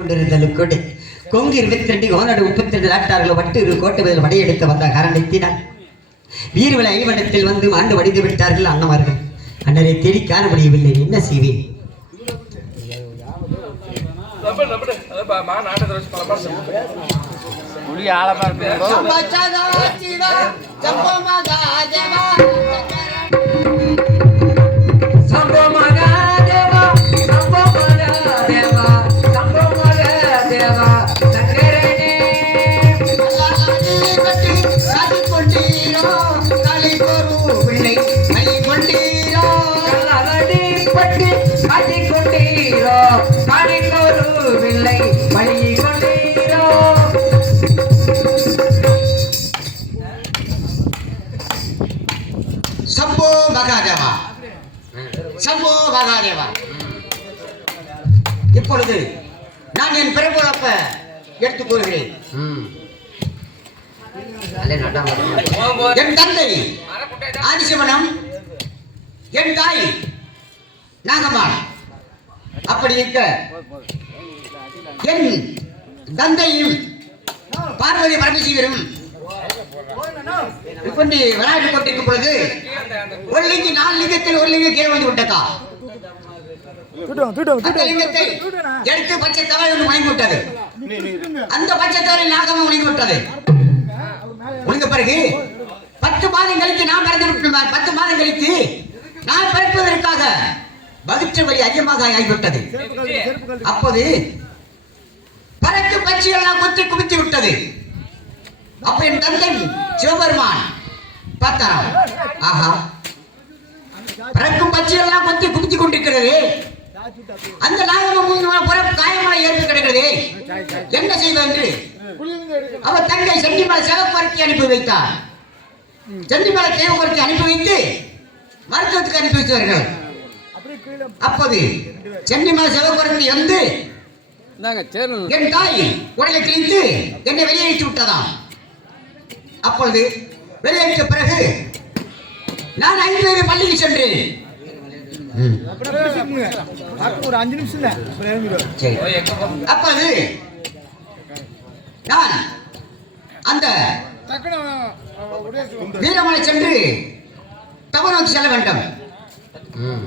கொண்டிருந்தலுக்கோடு கொங்கு இருபத்தி ரெண்டு கோநாடு முப்பத்தி ரெண்டு நாட்டார்கள் வட்டு இரு கோட்டை பதில் படையெடுத்து வந்த காரணத்தினால். வீரவில ஐவனத்தில் வந்து ஆண்டு வடிந்து விட்டார்கள் அண்ணமார்கள். அண்ணரை தேடி காண முடியவில்லை. என்ன செய்வேன்? ஆழமா இருக்கு. கல்லடி பட்டு அடி கொண்டீரோ காணிக்கொரு வில்லை பழி கொண்டீரோ சம்போ மகாதேவா. சம்போ மகாதேவா. இப்பொழுது நான் என் பிறப்புறப்ப எடுத்துக் கொள்கிறேன். என் தந்தை ஆதிசிவனம் என் தாய் நாகம்மாள். அப்படி இருக்க என் தந்தையும் பார்வதி பரமசிவரும் கொண்டு விளையாட்டு கொண்டிருக்கும் பொழுது ஒரு லிங்க நாலு லிங்கத்தில் ஒரு லிங்கம் கீழே வந்து விட்டதா? எடுத்து பச்சை தவறை ஒன்று வணங்கி விட்டது. அந்த பச்சை தவறை நாகமா வணங்கி விட்டது உனக்கு பிறகு பத்து மாதம் கழித்து நான் பிறந்து பத்து மாதம் கழித்து நான் பிறப்பதற்காக வகுற்று வழி அதிகமாக ஆகிவிட்டது. அப்போது பறக்கு பட்சிகள் எல்லாம் குத்தி குவித்து விட்டது. அப்ப என் தந்தை சிவபெருமான் பார்த்தாராம். ஆஹா. பறக்கும் பட்சிகள் எல்லாம் கொத்தி குவித்து கொண்டிருக்கிறது. அந்த நாகமும் புறம் காயமாக ஏற்பு கிடக்கிறது. என்ன செய்வது என்று? அவர் தங்கை சென்னிமலை சிவப்பருத்தி அனுப்பி வைத்தார். சென்னிமலை சிவகுரத்தை அனுப்பி வைத்து மருத்துவத்துக்கு அனுப்பி வைத்தார்கள் அப்போது சென்னிமலை சிவகுரத்தை வந்து என் தாய் உடலை கிழித்து என்னை வெளியேற்றி விட்டதாம். அப்பொழுது வெளியேற்ற பிறகு நான் ஐந்து வயது பள்ளிக்கு சென்றேன். ஒரு அஞ்சு நிமிஷம் அப்போது நான் அந்த வீரமலை சென்று தவறு நோக்கி செல்ல வேண்டும் ம்,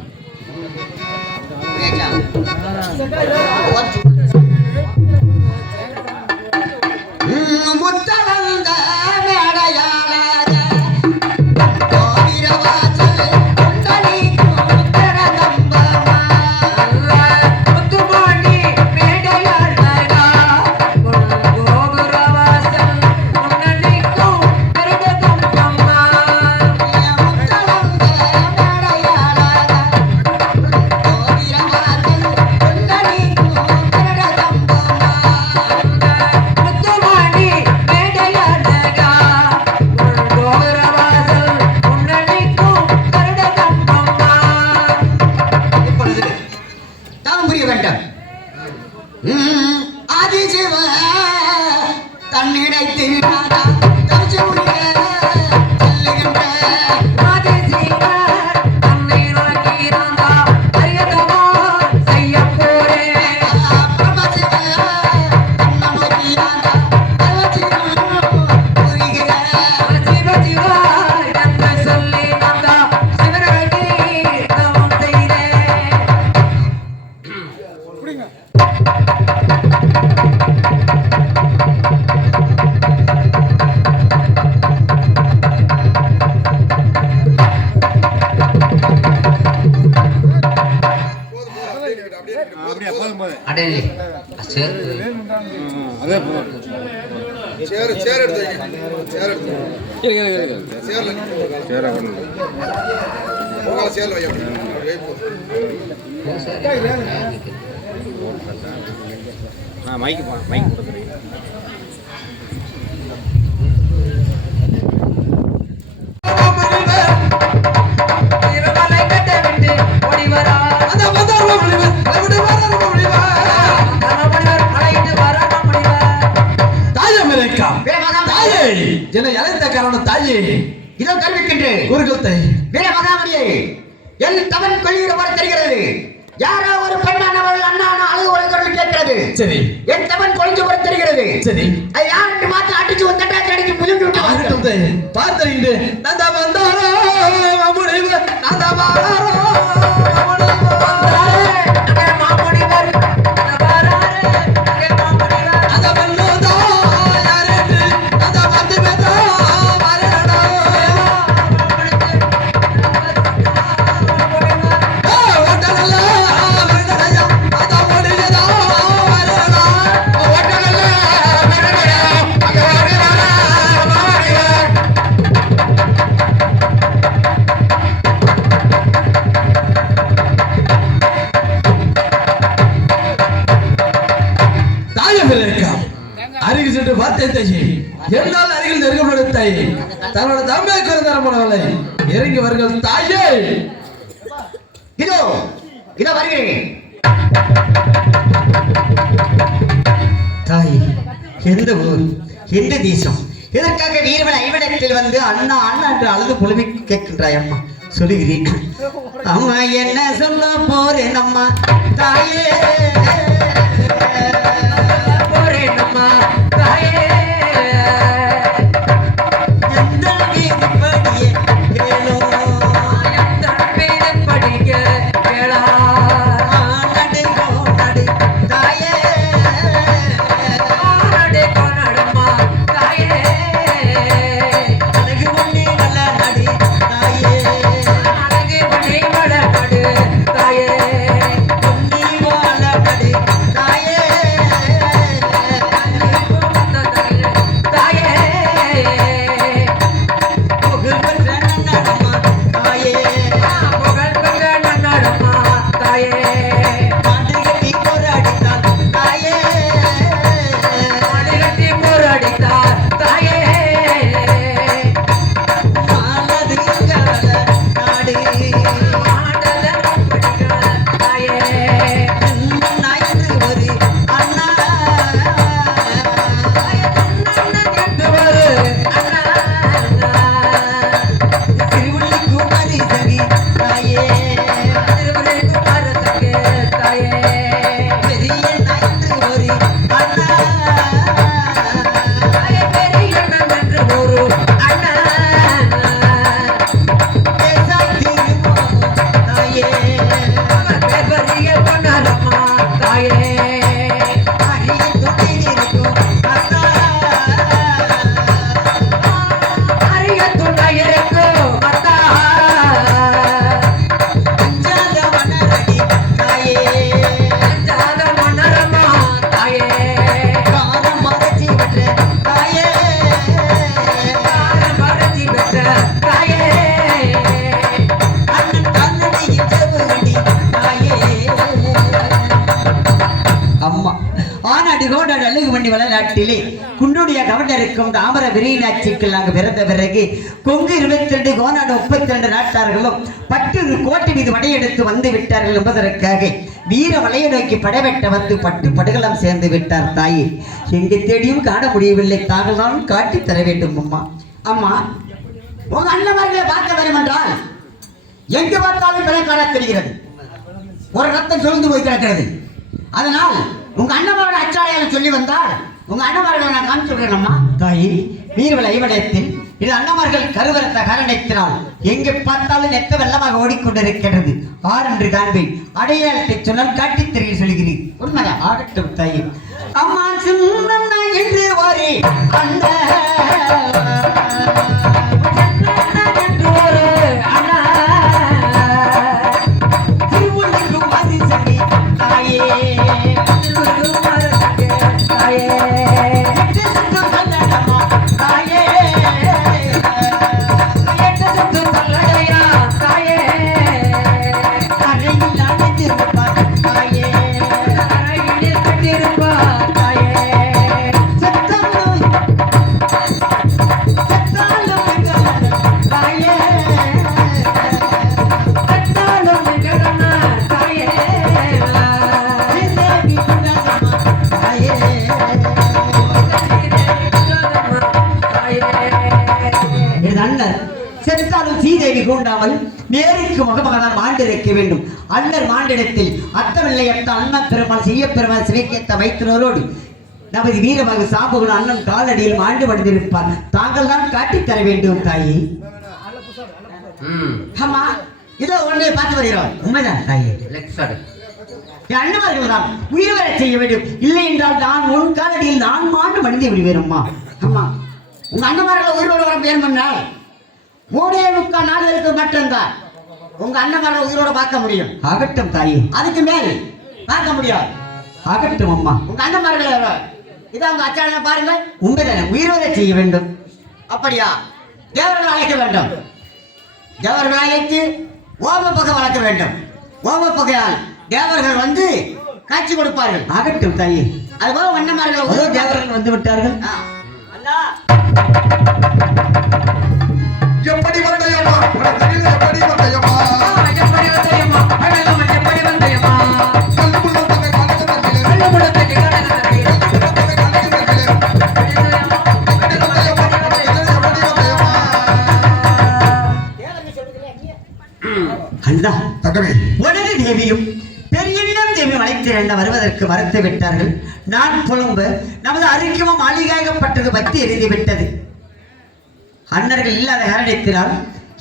அழைத்து வர முடிவார் தாயமிரைக்கா வீரமகாமணி தாயே என்னை அழைத்த காரணம் தாயே. இதோ கல்விக்கின்றேன். குருகுலத்தை. வீரமகாமணியை என் தவன் கொள்கிற வர தெரிகிறது. யாரோ ஒரு பெண்ணானவள் அண்ணா அழுது உலகம் கேட்கிறது. சரி. என் தவன் கொழுந்து புற தெரிகிறது. சரி. அது யார் என்று மாத்த அடிச்சு ஒரு தட்டாச்சு அடிச்சு முழுங்கி விட்டு ஆகட்டும் வாருங்கள். தாயே தாயி என்னால் அருகில் நெருங்கப்படும் தாயி தன்னோட தம்மை குறைந்தரப்படவில்லை இறங்கி வருங்கள் தாயே. இதோ இதோ வருகிறேன். தாய் எந்த ஊர் எந்த தேசம்? எதற்காக வீரவன் ஐவடத்தில் வந்து அண்ணா அண்ணா என்று அழுது புலவி கேட்கின்றாய் அம்மா? சொல்லுகிறேன் அம்மா என்ன சொல்ல போறேன் அம்மா? தாயே. போரேனம்மா தாயே ஆனாடி கோடாடு அழகு மண்டி விளையாட்டிலே குன்னுடைய கவர்னருக்கும் தாமர விரியனாட்சிக்கு நாங்கள் பிறந்த பிறகு கொங்கு இருபத்தி ரெண்டு கோனாடு முப்பத்தி ரெண்டு நாட்டார்களும் பட்டு கோட்டை மீது படையெடுத்து வந்து விட்டார்கள் என்பதற்காக வீர வளைய நோக்கி படைவெட்ட வந்து பட்டு படுகளம் சேர்ந்து விட்டார் தாயே. எங்கு தேடியும் காண முடியவில்லை. தாங்கள் தான் காட்டி தர வேண்டும் அம்மா. அம்மா உங்க அண்ணமார்களை பார்க்க வேண்டும் என்றால் எங்கு பார்த்தாலும் பிழை காண தெரிகிறது. ஒரு ரத்தம் சொல்ந்து போய் கிடக்கிறது. அதனால் உங்க அண்ணமாரோட அச்சாடையாளர் சொல்லி வந்தால் உங்க அண்ணமார்களை நான் காமிச்சு விடுறேன் அம்மா. தாயி வீரவல ஐவடயத்தில் இது அண்ணமார்கள் கருவரத்த காரணத்தினால் எங்கு பார்த்தாலும் நெத்த வெள்ளமாக ஓடிக்கொண்டிருக்கிறது ஆறு என்று காண்பேன். அடையாளத்தை சொன்னால் காட்டித் தெரிய சொல்கிறேன் உண்மைதான் ஆகட்டும் தாயி. அம்மா சின்ன என்று வாரி. அந்த கூண்டாமல் நேருக்கு முகமாக மாண்டிருக்க வேண்டும். அண்ணர் மாண்டிடத்தில் அத்தமில்லை அத்த அண்ணன் பெருமாள் செய்ய பெருமாள் சிறைக்கேத்த வைத்தினரோடு நமது வீரமகு சாம்புகுண அண்ணன் காலடியில் மாண்டு படுத்திருப்பார் தாங்கள் தான் காட்டித் தர வேண்டும் தாயி. ஆமா இதோ உடனே பார்த்து வருகிறோம். உண்மைதான் தாயி. அண்ணமார்கள் தான் உயிர் வரச் செய்ய வேண்டும். இல்லை என்றால் நான் உன் காலடியில் நான் மாண்டு மடிந்து விடுவேன் அம்மா. அம்மா உங்க அண்ணமார்கள் உயிரோடு வர பேர் பண்ணால் மூணே முக்கால் நாடுகளுக்கு மட்டும்தான் உங்க அண்ணமார்கள் உயிரோட பார்க்க முடியும். ஆகட்டும் தாயி. அதுக்கு மேல் பார்க்க முடியாது. ஆகட்டும் அம்மா. உங்க அண்ணமார்கள் இதான் உங்க அச்சாரனை பாருங்க உண்மைதானே உயிர் வரச் செய்ய வேண்டும். அப்படியா? தேவர்கள் அழைக்க வேண்டும். தேவர்கள் அழைத்து ஓம பகை வளர்க்க வேண்டும். ஓம பகையால் தேவர்கள் வந்து காட்சி கொடுப்பார்கள். ஆகட்டும் தாயி. அதுபோல வண்ணமார்கள் தேவர்கள் வந்து விட்டார்கள் அண்ணா. எப்படி வந்தையம்மா உனக்கு எப்படி வந்தையம்மா எப்படி வந்தையம்மா எப்படி கல்லு. கண்ணு அண்ணா தங்கமே. உடனே தேவியும் தேவி வருவதற்கு மறுத்து விட்டார்கள் நான் புலம்ப நமது அருக்கியமும் அழிகாயப்பட்டது பற்றி எரிந்து விட்டது அண்ணர்கள் இல்லாத காரணத்தினால்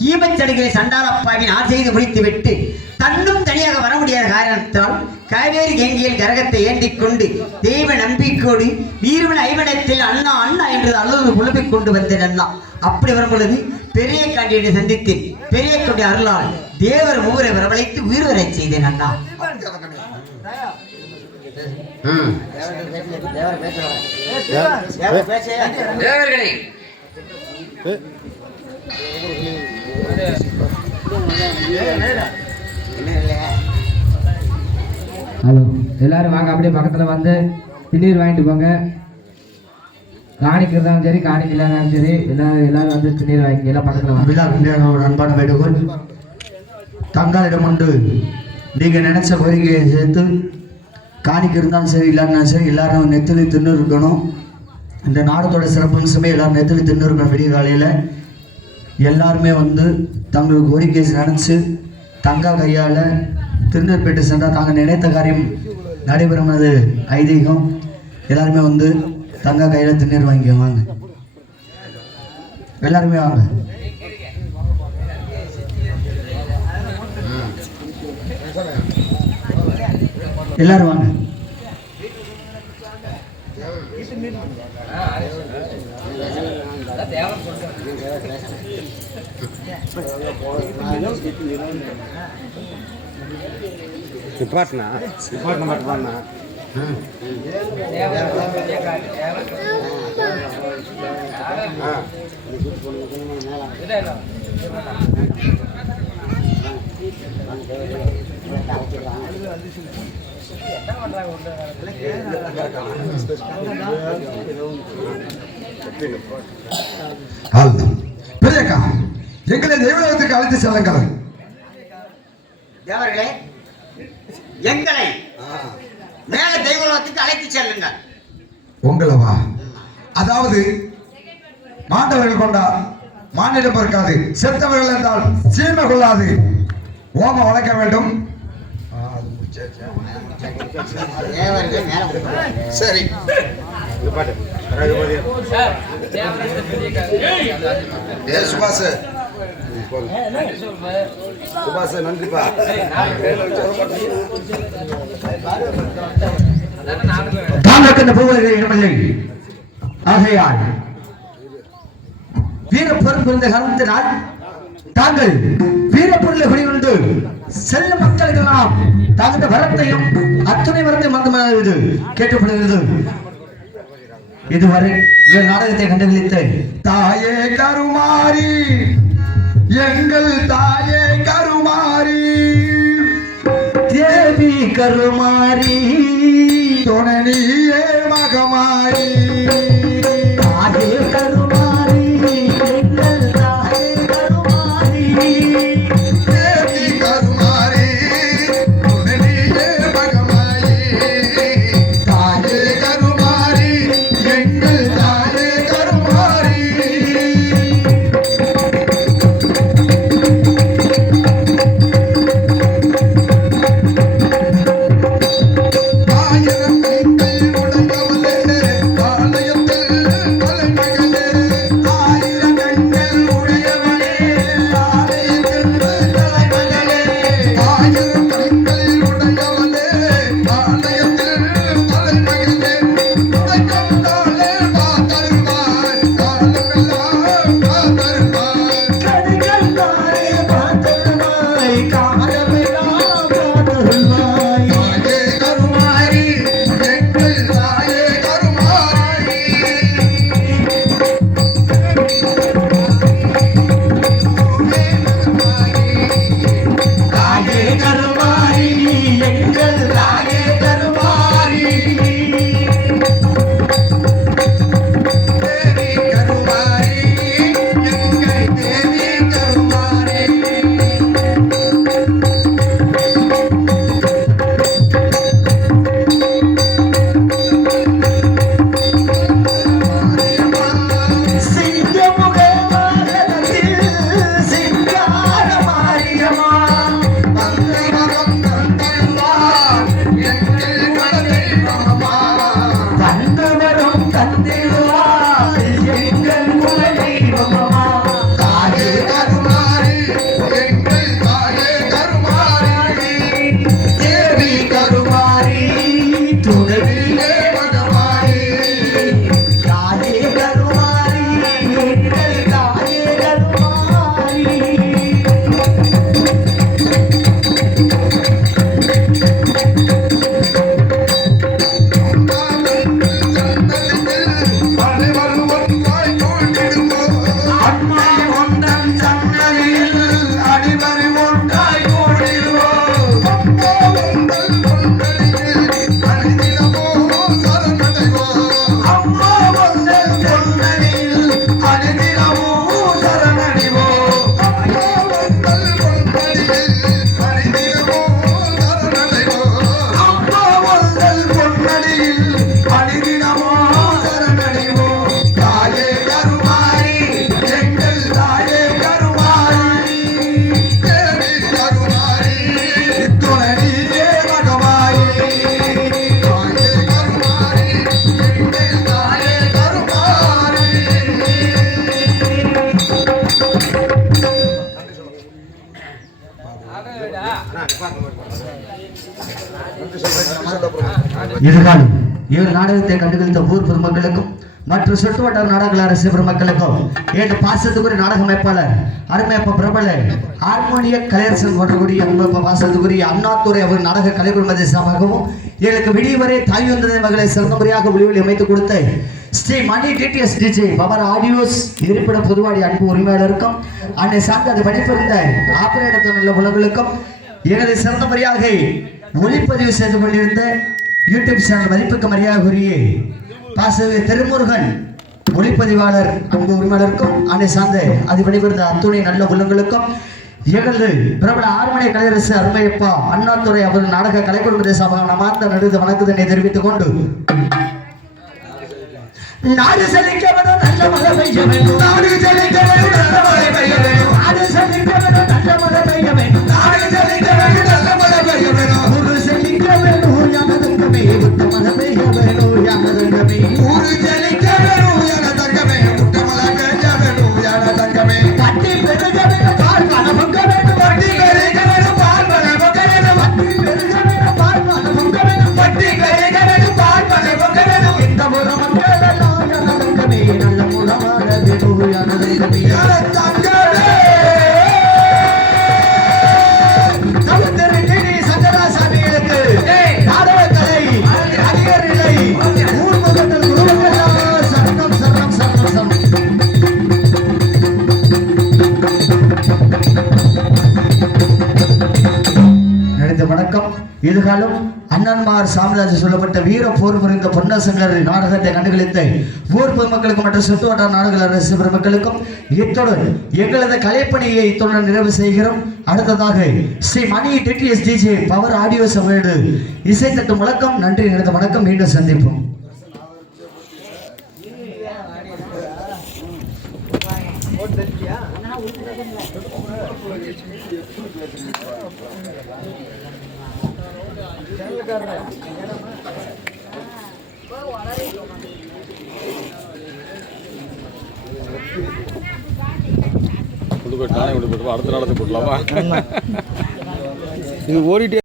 ஈமச்சடுகளை சண்டாளப்பாவி நான் செய்து முடித்துவிட்டு தன்னும் தனியாக வர முடியாத காரணத்தால் காவேரி கங்கையில் கரகத்தை ஏந்திக் கொண்டு தெய்வ நம்பிக்கையோடு வீரவன் ஐவனத்தில் அண்ணா அண்ணா என்று அழுது புலம்பிக் கொண்டு வந்தேன் அண்ணா. அப்படி வரும் பொழுது பெரிய காண்டியை சந்தித்தேன். பெரிய கொண்டி அருளால் தேவர் மூவரை வரவழைத்து உயிர் செய்தேன் அண்ணா. ம். தேவர்களே ஹலோ. எல்லாரும் வாங்க அப்படியே பக்கத்தில் வந்து திடீர் வாங்கிட்டு போங்க. காணிக்கு இருந்தாலும் சரி காணிக்கு இல்லாதாலும் சரி எல்லாரும் எல்லாரும் வந்து திடீர் வாங்கி எல்லாம் பக்கத்தில் வாங்க. விழா ஒரு அன்பான வேண்டுகோள். தங்களிடம் உண்டு. நீங்கள் நினைச்ச கோரிக்கையை சேர்த்து காணிக்க இருந்தாலும் சரி இல்லாட்டினாலும் சரி எல்லாரும் நெத்திலி தின்னு இருக்கணும் இந்த நாடத்தோட சிறப்பம்சமே எல்லாரும் நெத்திலி தின்னுருக்கணும் விடிய காலையில் எல்லாருமே வந்து தங்களுக்கு கோரிக்கை நினச்சி தங்கா கையால் திருநெல்வேட்டு சென்றால் தாங்கள் நினைத்த காரியம் நடைபெறும் அது ஐதீகம். எல்லாருமே வந்து தங்கா கையில் திருநீர் வாங்கி வாங்க. எல்லாருமே வாங்க. எல்லாரும் வாங்க. நிப்பாட்டினா நிப்பாட்டின மாட்டேன்னா பெரியக்கா எங்களை தெய்வலகத்துக்கு அழைத்து செல்லுங்கள். தேவர்களே எங்களை மேல தெய்வலோகத்துக்கு அழைத்து செல்லுங்கள். உங்களவா? அதாவது மாண்டவர்கள் கொண்டா மானிடம் இருக்காது செத்தவர்கள் என்றால் சீமை கொள்ளாது. ஓம வளர்க்க வேண்டும். சரி. நிப்பாட்டு சுபாஷ் சுபாஷ் நன்றிப்பா. ஆகையால் வீர பொறுப்பு இருந்த காரணத்தினால் தாங்கள் வீர பொருளை வெளிவந்து செல்ல மக்களுக்கெல்லாம் தகுந்த வரத்தையும் அத்துணை வரத்தை மந்தமானது கேட்கப்படுகிறது இதுவரை இந்த நாடகத்தை கண்டுபிடித்து தாயே கருமாரி எங்கள் தாயே கருமாரி தேவி கருமாரி துணனியே மகமாரி இதுதான் ஏழு நாடகத்தை கண்டுகளித்த ஊர் பெருமக்களுக்கும் மற்ற சுற்றுவட்டார நாடகங்கள் அரசு பெருமக்களுக்கும் ஏழு பாசத்துக்குரிய நாடக அமைப்பாளர் அருமையப்ப பிரபல ஹார்மோனிய கலையரசன் போன்றக்கூடிய அன்பப்ப பாசத்துக்குரிய அண்ணாத்துறை அவர் நாடக கலைக்குழுமதி சார்பாகவும் எனக்கு விடிவரை தாய் வந்ததை மகளை சிறந்த முறையாக ஒளிவில் அமைத்துக் கொடுத்த Sri Mani DTS DJ power audios இருப்பிட பொதுவாடி அன்பு உரிமையாளருக்கும் அன்னை சார்ந்து அது படிப்பிருந்த ஆபரேட்டர் நல்ல உணவுகளுக்கும் எனது சிறந்த முறையாக ஒளிப்பதிவு செய்து கொண்டிருந்த யூடியூப் சேனல் மதிப்புக்கு மரியாதை கூறிய. பாசவே திருமுருகன் ஒளிப்பதிவாளர் அன்பு உரிமையாளருக்கும் அன்னை சார்ந்த அது பணிபுரிந்த அத்துணை நல்ல உள்ளங்களுக்கும் எங்களது பிரபல ஆறுமணி கலையரசு அருமையப்பா அண்ணாத்துறை அவர் நாடக கலைக்குழுமத்தை சபகம் நமார்ந்த நடுது வணக்கத்தினை தெரிவித்துக் கொண்டு நாடு செலுத்த நல்ல மழை பெய்ய வேண்டும். நாடு செலுத்த நல்ல மழை பெய்ய வேண்டும். நாடு செழிக்க வேணும் நல்ல மழை பெய்ய வேணும் நல்ல மழை பெய்ய வேணும் ஊரு செழிக்க இதுகாலம் அண்ணன்மார் சாம்ராஜ் சொல்லப்பட்ட வீர போர் புரிந்த பொன்னசங்கர் நாடகத்தை கண்டுகளித்த ஊர் பொதுமக்களுக்கும் மற்றும் சுற்றுவட்டார நாடுகள் அரசு பெருமக்களுக்கும் இத்துடன் எங்களது கலைப்பணியை இத்துடன் நிறைவு செய்கிறோம். அடுத்ததாக Sri Mani DTS DJ power audio சபையோடு இசைத்தட்டு முழக்கம். நன்றி நடந்த வணக்கம். மீண்டும் சந்திப்போம். போயிட்டு அடுத்த நாளத்தை போட்டலாமா இது ஓடிட்டே